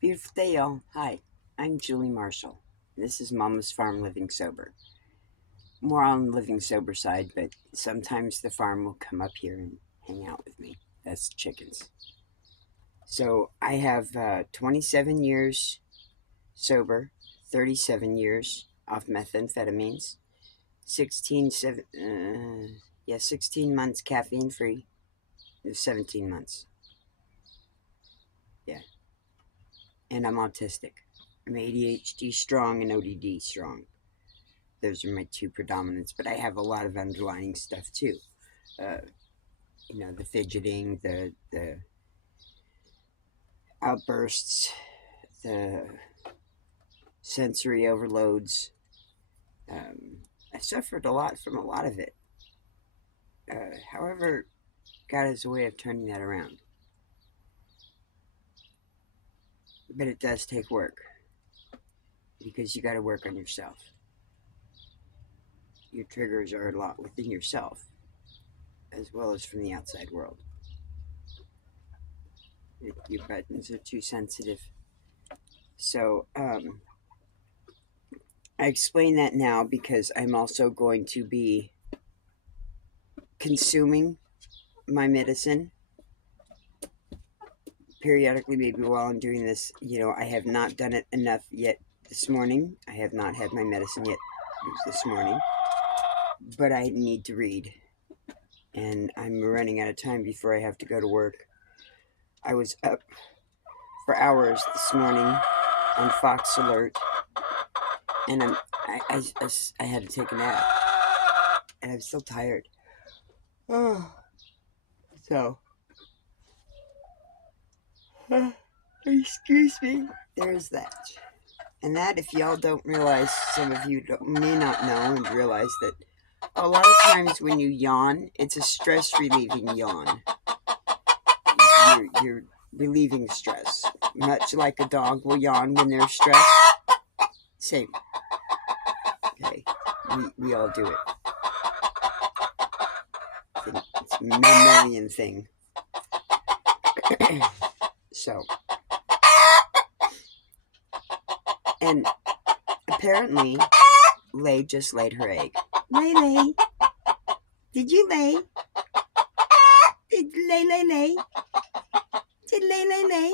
Beautiful day, y'all. Hi, I'm Julie Marshall. This is Mama's Farm Living Sober. More on the living sober side, but sometimes the farm will come up here and hang out with me. That's chickens. So I have 27 years sober, 37 years off methamphetamines, 16 months caffeine free, 17 months. Yeah, and I'm autistic. I'm ADHD strong and ODD strong. Those are my two predominants, but I have a lot of underlying stuff too. Uh, the fidgeting, the outbursts, the sensory overloads. I suffered a lot from a lot of it. However, God has a way of turning that around. But it does take work because you got to work on yourself. Your triggers are a lot within yourself as well as from the outside world. Your buttons are too sensitive. So, I explain that now because I'm also going to be consuming my medicine periodically, maybe while I'm doing this. I have not done it enough yet this morning. I have not had my medicine yet this morning, but I need to read, and I'm running out of time before I have to go to work. I was up for hours this morning on Fox Alert, and I had to take a nap, and I'm still tired. Oh, so excuse me. There's that. And that, if y'all don't realize, some of you may not know and realize that a lot of times when you yawn, it's a stress relieving yawn. You're relieving stress. Much like a dog will yawn when they're stressed. Same. Okay. We all do it. It's a mammalian thing. So. And apparently, Lay just laid her egg. Lay. Did you lay? Did lay? Did lay?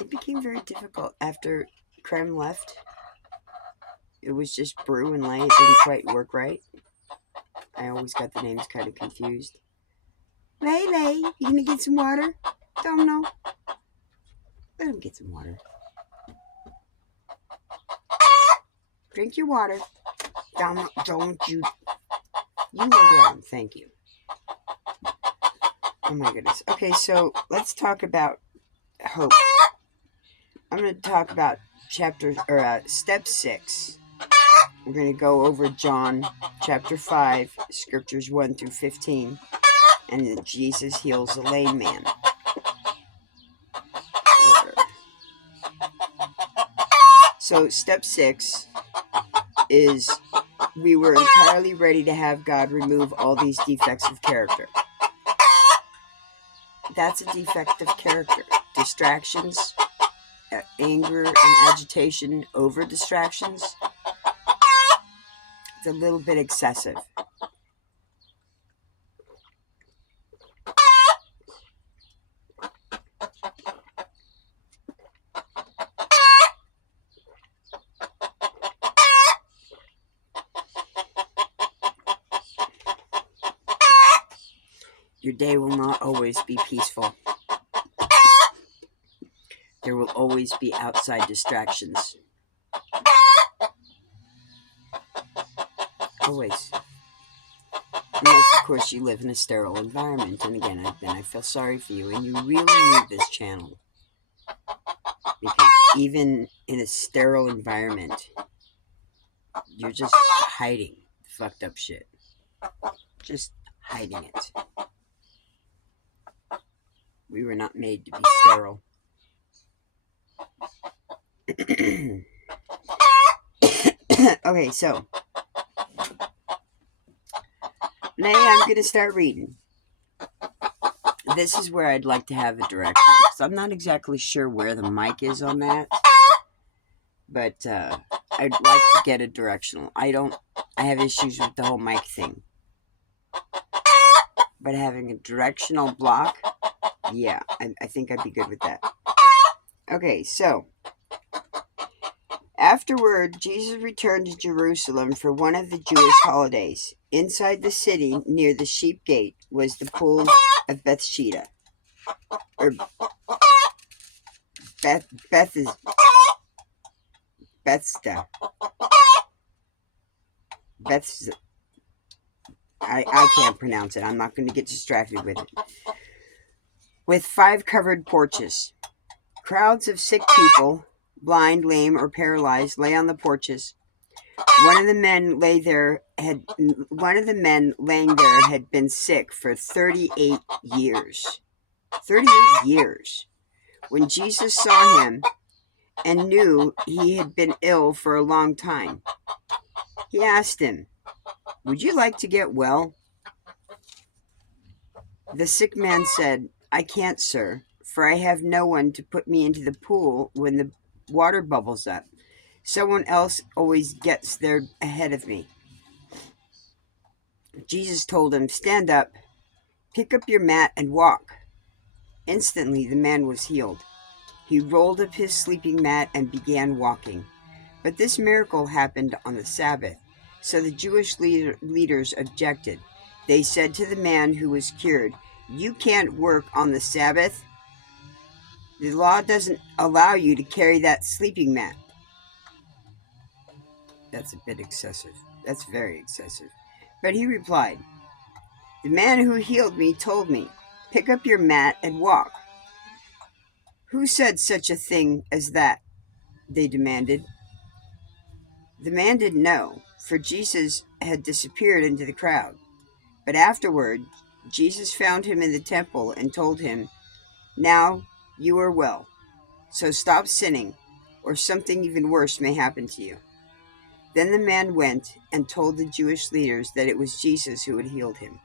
It became very difficult after Creme left. It was just Brew and Lay. It didn't quite work right. I always got the names kind of confused. Lay, you gonna get some water? Don't know. Let him get some water. Drink your water. Don't you. You lay down. Thank you. Oh my goodness. Okay, so let's talk about hope. I'm going to talk about step 6. We're going to go over John chapter 5, scriptures 1 through 15, and that Jesus heals a lame man. So step 6 is we were entirely ready to have God remove all these defects of character. That's a defect of character. Distractions, anger and agitation over distractions. It's a little bit excessive. Your day will not always be peaceful. There will always be outside distractions. Always. Unless, of course, you live in a sterile environment. And again, I feel sorry for you. And you really need this channel. Because even in a sterile environment, you're just hiding fucked up shit. Just hiding it. We were not made to be sterile. Okay, so now I'm going to start reading. this is where I'd like to have a direction. So I'm not exactly sure where the mic is on that, but I'd like to get a directional. I have issues with the whole mic thing, but having a directional block, yeah, I think I'd be good with that. Okay, so afterward, Jesus returned to Jerusalem for one of the Jewish holidays. Inside the city, near the sheep gate, was the pool of Bethesda, or Bethesda. Bethesda. I can't pronounce it. I'm not going to get distracted with it. With 5 covered porches. Crowds of sick people, blind, lame, or paralyzed, lay on the porches. One of the men laying there had been sick for 38 years. 38 years. When Jesus saw him and knew he had been ill for a long time, he asked him, "Would you like to get well?" The sick man said, "I can't, sir, for I have no one to put me into the pool when the water bubbles up. Someone else always gets there ahead of me." Jesus told him, "Stand up, pick up your mat, and walk." Instantly, the man was healed. He rolled up his sleeping mat and began walking. But this miracle happened on the Sabbath, so the Jewish leaders objected. They said to the man who was cured, "You can't work on the Sabbath. The law doesn't allow you to carry that sleeping mat." That's a bit excessive. That's very excessive. But he replied, "The man who healed me told me, 'Pick up your mat and walk.'" "Who said such a thing as that?" they demanded. The man didn't know, for Jesus had disappeared into the crowd. But afterward, Jesus found him in the temple and told him, "Now you are well, so stop sinning, or something even worse may happen to you." Then the man went and told the Jewish leaders that it was Jesus who had healed him.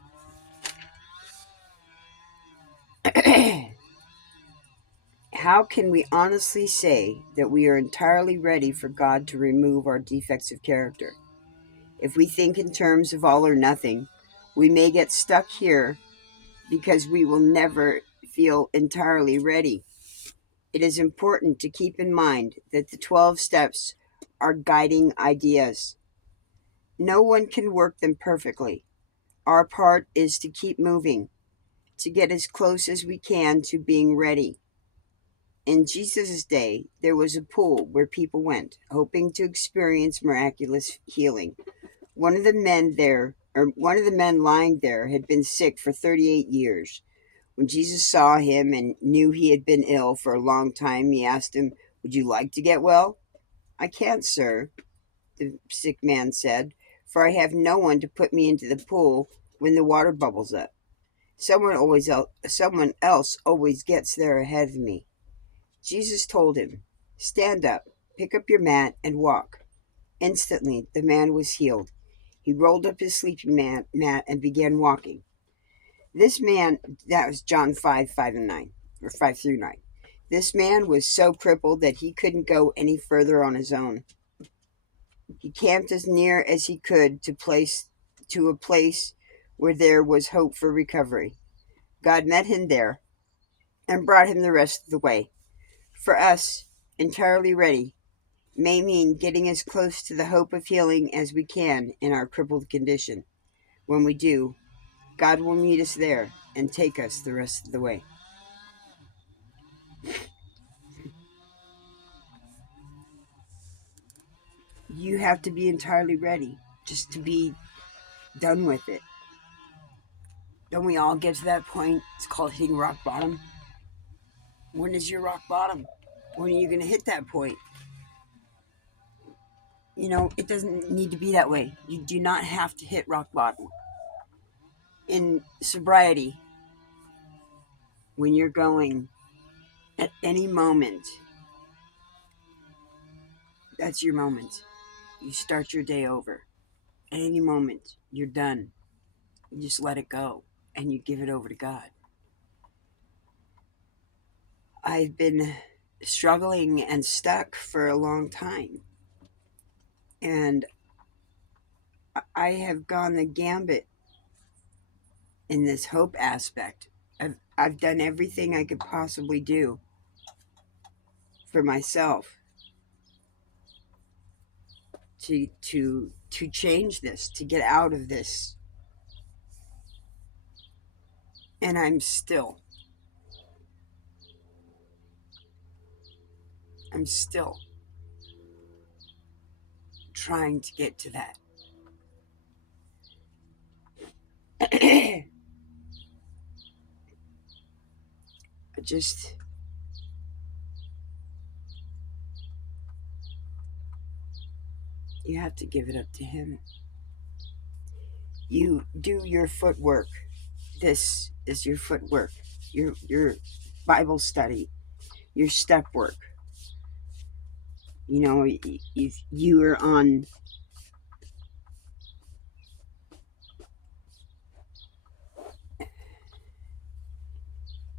How can we honestly say that we are entirely ready for God to remove our defects of character? If we think in terms of all or nothing, we may get stuck here because we will never feel entirely ready. It is important to keep in mind that the 12 steps are guiding ideas. No one can work them perfectly. Our part is to keep moving, to get as close as we can to being ready. In Jesus' day, there was a pool where people went, hoping to experience miraculous healing. One of the men lying there had been sick for 38 years. When Jesus saw him and knew he had been ill for a long time, he asked him, "Would you like to get well?" "I can't, sir," the sick man said, "for I have no one to put me into the pool when the water bubbles up. Someone else always gets there ahead of me." Jesus told him, "Stand up, pick up your mat, and walk." Instantly, the man was healed. He rolled up his sleeping mat and began walking. This man, that was John 5, 5 and 9, or 5 through 9. This man was so crippled that he couldn't go any further on his own. He camped as near as he could to a place where there was hope for recovery. God met him there and brought him the rest of the way. For us, entirely ready may mean getting as close to the hope of healing as we can in our crippled condition. When we do, God will meet us there and take us the rest of the way. You have to be entirely ready just to be done with it. Don't we all get to that point? It's called hitting rock bottom. When is your rock bottom? When are you going to hit that point? It doesn't need to be that way. You do not have to hit rock bottom. In sobriety, when you're going at any moment, that's your moment. You start your day over. At any moment, you're done. You just let it go and you give it over to God. I've been struggling and stuck for a long time. And I have gone the gambit in this hope aspect. I've done everything I could possibly do for myself to change this, to get out of this. And I'm still trying to get to that. You have to give it up to him. You do your footwork. This is your footwork, your Bible study, your step work. You know, if you are on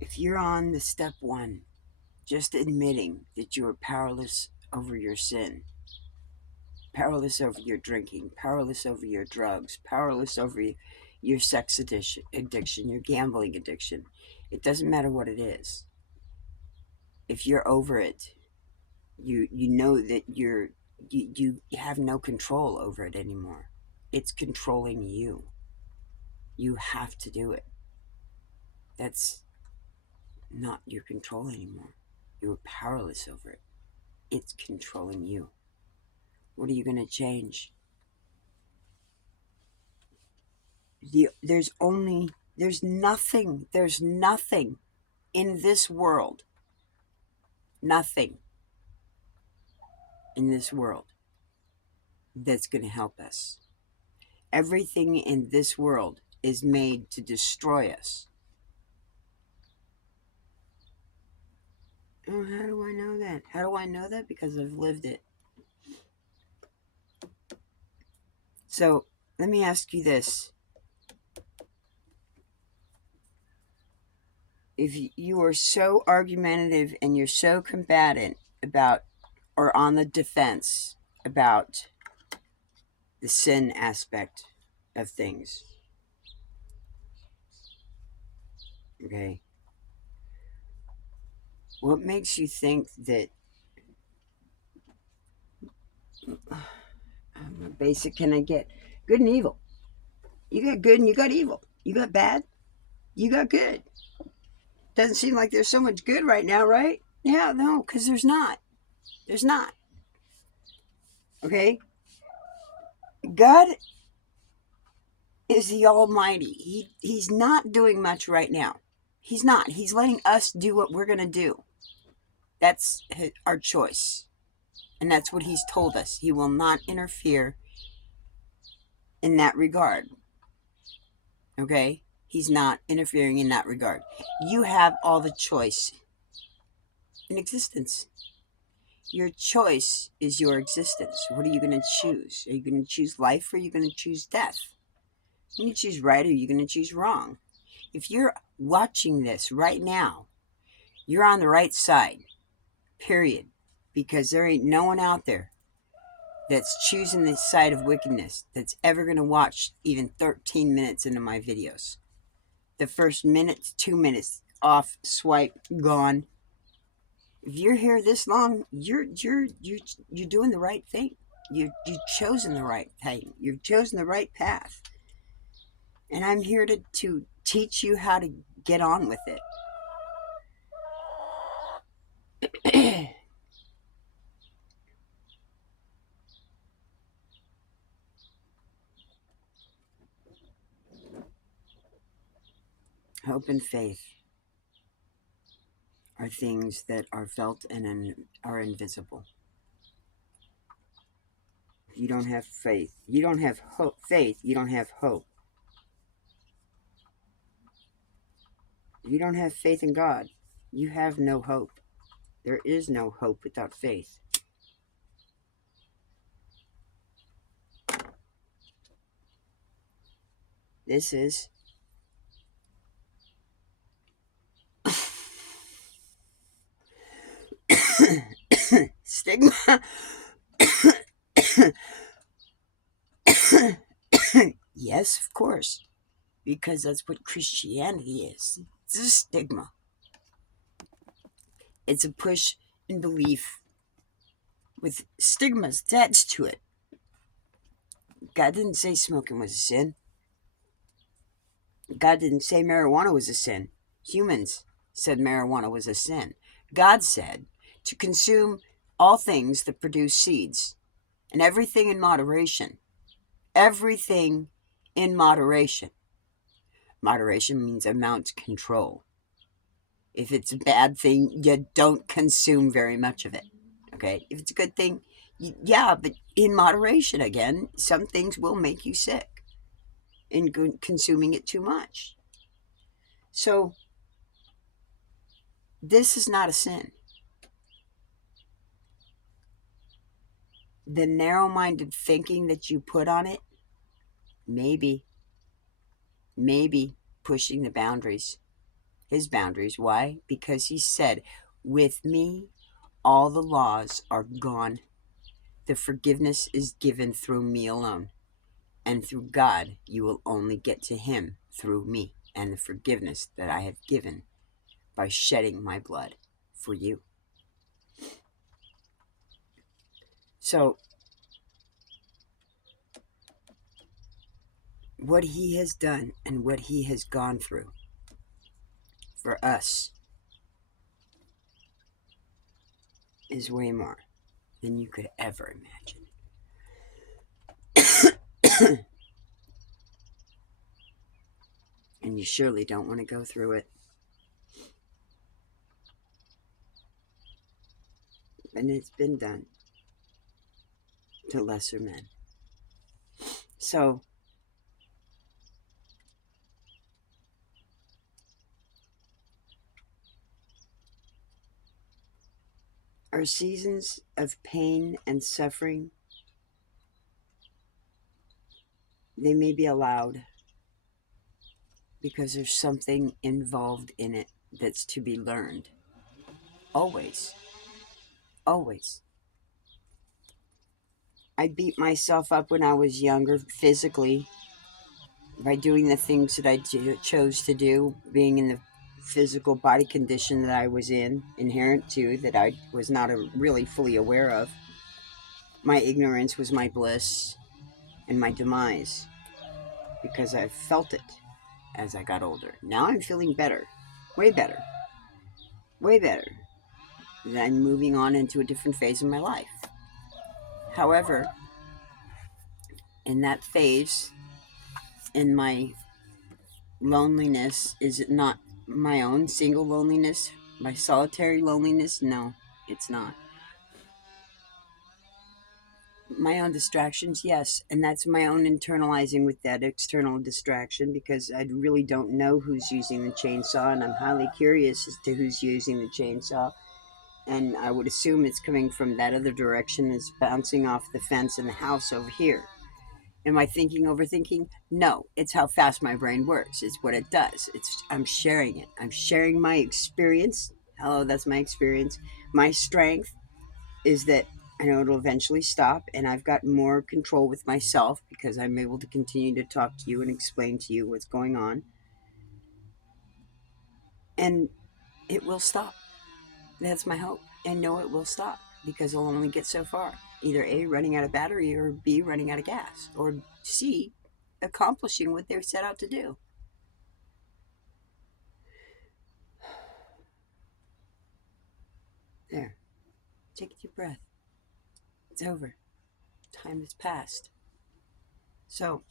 if you're on the step one, just admitting that you are powerless over your sin, powerless over your drinking, powerless over your drugs, powerless over your sex addiction, your gambling addiction. It doesn't matter what it is. If you're over it, you know that you have no control over it anymore. It's controlling you. You have to do it. That's not your control anymore. You're powerless over it. It's controlling you. What are you going to change? There's nothing in this world, nothing in this world that's going to help us. Everything in this world is made to destroy us. Oh, how do I know that? How do I know that? Because I've lived it. So, let me ask you this. If you are so argumentative and you're so combatant about, or on the defense about the sin aspect of things, okay, what makes you think that basic can I get good and evil? You got good and you got evil. You got bad, you got good. Doesn't seem like there's so much good right now, right? Yeah, no, because there's not. There's not. Okay? God is the Almighty. He's not doing much right now. He's not. He's letting us do what we're going to do. That's our choice. And that's what he's told us. He will not interfere in that regard. Okay? He's not interfering in that regard. You have all the choice in existence. Your choice is your existence. What are you going to choose? Are you going to choose life or are you going to choose death? Are you going to choose right or are you going to choose wrong? If you're watching this right now, you're on the right side, period. Because there ain't no one out there that's choosing the side of wickedness that's ever going to watch even 13 minutes into my videos. The first minute, 2 minutes, off, swipe, gone. If you're here this long, you're doing the right thing. You've chosen the right thing. You've chosen the right path. And I'm here to teach you how to get on with it. Hope and faith are things that are felt and are invisible. If you don't have faith, you don't have hope. Faith, you don't have hope. If you don't have faith in God, you have no hope. There is no hope without faith. This is Stigma. Yes, of course, because that's what Christianity is. It's a stigma. It's a push and belief with stigmas attached to it. God didn't say smoking was a sin. God didn't say marijuana was a sin. Humans said marijuana was a sin. God said to consume all things that produce seeds and everything in moderation. Everything in moderation. Moderation means amount control. If it's a bad thing, you don't consume very much of it. Okay? If it's a good thing, yeah, but in moderation again. Some things will make you sick in consuming it too much. So, this is not a sin. The narrow minded thinking that you put on it, maybe pushing the boundaries, his boundaries. Why? Because he said, with me, all the laws are gone. The forgiveness is given through me alone. And through God, you will only get to him through me and the forgiveness that I have given by shedding my blood for you. So, what he has done and what he has gone through for us is way more than you could ever imagine. And you surely don't want to go through it. And it's been done to lesser men. So, our seasons of pain and suffering, they may be allowed because there's something involved in it that's to be learned. Always. Always. I beat myself up when I was younger physically by doing the things that I chose to do, being in the physical body condition that I was in, inherent to, that I was not really fully aware of. My ignorance was my bliss and my demise because I felt it as I got older. Now I'm feeling better, way better, way better. I'm moving on into a different phase of my life. However, in that phase, in my loneliness, is it not my own single loneliness, my solitary loneliness? No, it's not. My own distractions, yes, and that's my own internalizing with that external distraction because I really don't know who's using the chainsaw, and I'm highly curious as to who's using the chainsaw. And I would assume it's coming from that other direction, that's bouncing off the fence in the house over here. Am I thinking, overthinking? No, it's how fast my brain works. It's what it does. I'm sharing it. I'm sharing my experience. Hello, that's my experience. My strength is that I know it'll eventually stop, and I've got more control with myself because I'm able to continue to talk to you and explain to you what's going on. And it will stop. That's my hope. And no, it will stop because I'll only get so far. Either A, running out of battery, or B, running out of gas, or C, accomplishing what they're set out to do. There. Take a deep breath. It's over. Time has passed. So,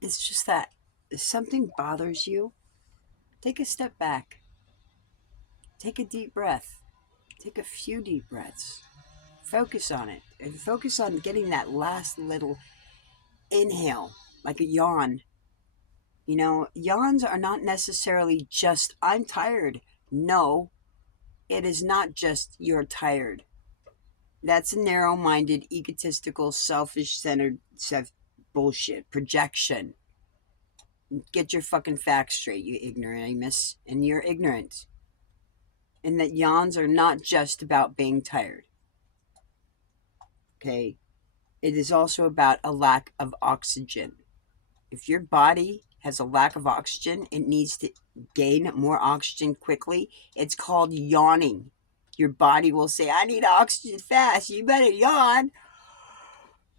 it's just that. If something bothers you, take a step back. Take a deep breath. Take a few deep breaths. Focus on it. And focus on getting that last little inhale, like a yawn. You know, yawns are not necessarily just, I'm tired. No, it is not just, you're tired. That's a narrow minded, egotistical, selfish centered bullshit. Projection. Get your fucking facts straight, you ignoramus. And you're ignorant. And that yawns are not just about being tired. Okay? It is also about a lack of oxygen. If your body has a lack of oxygen, it needs to gain more oxygen quickly. It's called yawning. Your body will say, I need oxygen fast. You better yawn.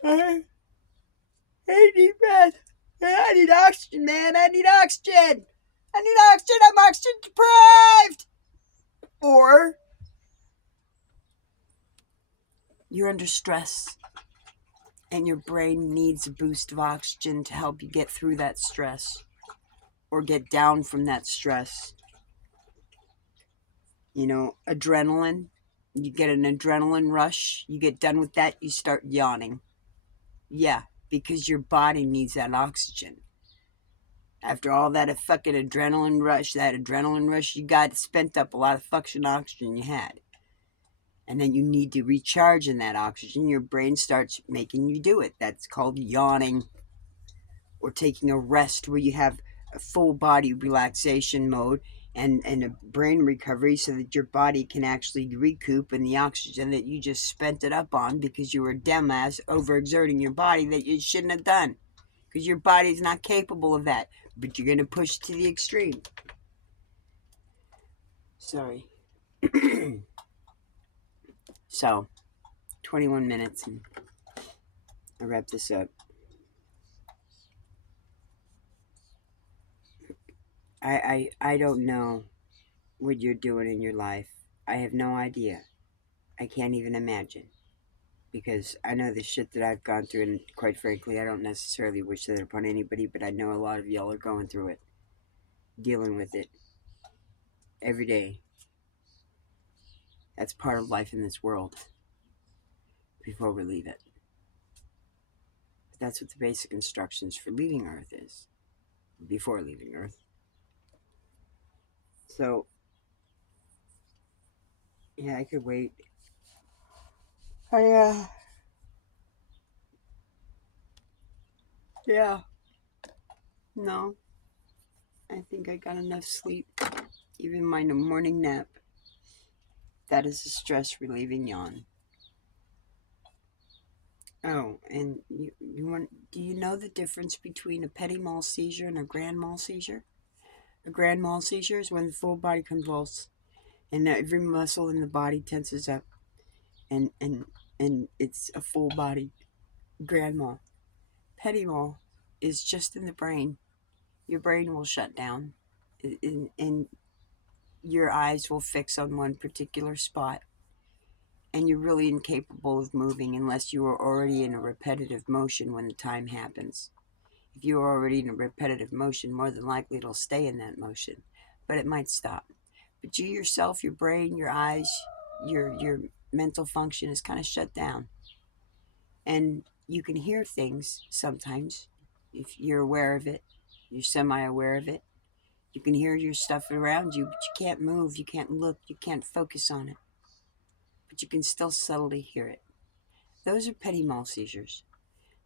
I need breath. I need oxygen, man. I need oxygen. I need oxygen. I'm oxygen deprived. Or you're under stress and your brain needs a boost of oxygen to help you get through that stress or get down from that stress. You know, adrenaline. You get an adrenaline rush. You get done with that, you start yawning. Yeah, because your body needs that oxygen. After all that fucking adrenaline rush, you got spent up a lot of fucking oxygen you had. And then you need to recharge in that oxygen. Your brain starts making you do it. That's called yawning. Or taking a rest where you have a full body relaxation mode and a brain recovery so that your body can actually recoup in the oxygen that you just spent it up on because you were a dumbass overexerting your body that you shouldn't have done. Because your body's not capable of that. But you're going to push it to the extreme. Sorry. So, 21 minutes and I'll wrap this up. I don't know what you're doing in your life. I have no idea. I can't even imagine. Because I know the shit that I've gone through, and quite frankly, I don't necessarily wish that upon anybody, but I know a lot of y'all are going through it. Dealing with it. Every day. That's part of life in this world. Before we leave it. But that's what the basic instructions for leaving Earth is. Before leaving Earth. So, yeah, I could wait. Yeah. No. I think I got enough sleep. Even my morning nap. That is a stress relieving yawn. Oh, and do you know the difference between a petit mal seizure and a grand mal seizure? A grand mal seizure is when the full body convulses and every muscle in the body tenses up and it's a full body grand mal. Petit mal is just in the brain. Your brain will shut down and your eyes will fix on one particular spot. And you're really incapable of moving unless you are already in a repetitive motion when the time happens. If you are already in a repetitive motion, more than likely it'll stay in that motion, but it might stop. But you yourself, your brain, your eyes, your mental function is kind of shut down. And you can hear things sometimes if you're aware of it, you're semi-aware of it. You can hear your stuff around you, but you can't move, you can't look, you can't focus on it. But you can still subtly hear it. Those are petit mal seizures.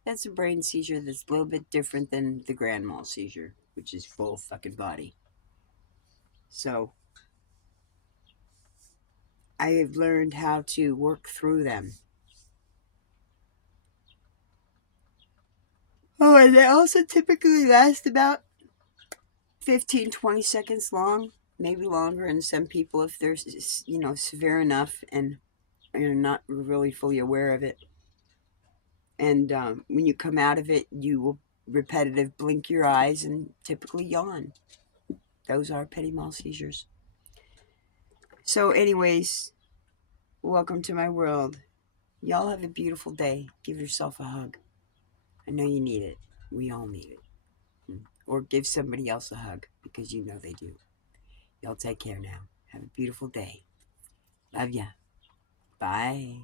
That's a brain seizure that's a little bit different than the grand mal seizure, which is full fucking body. So, I have learned how to work through them. Oh, and they also typically last about 15-20 seconds long, maybe longer in some people if they're, severe enough and you're not really fully aware of it. And when you come out of it, you will repetitive blink your eyes and typically yawn. Those are petit mal seizures. So anyways, welcome to my world. Y'all have a beautiful day. Give yourself a hug. I know you need it. We all need it. Or give somebody else a hug because you know they do. Y'all take care now. Have a beautiful day. Love ya. Bye.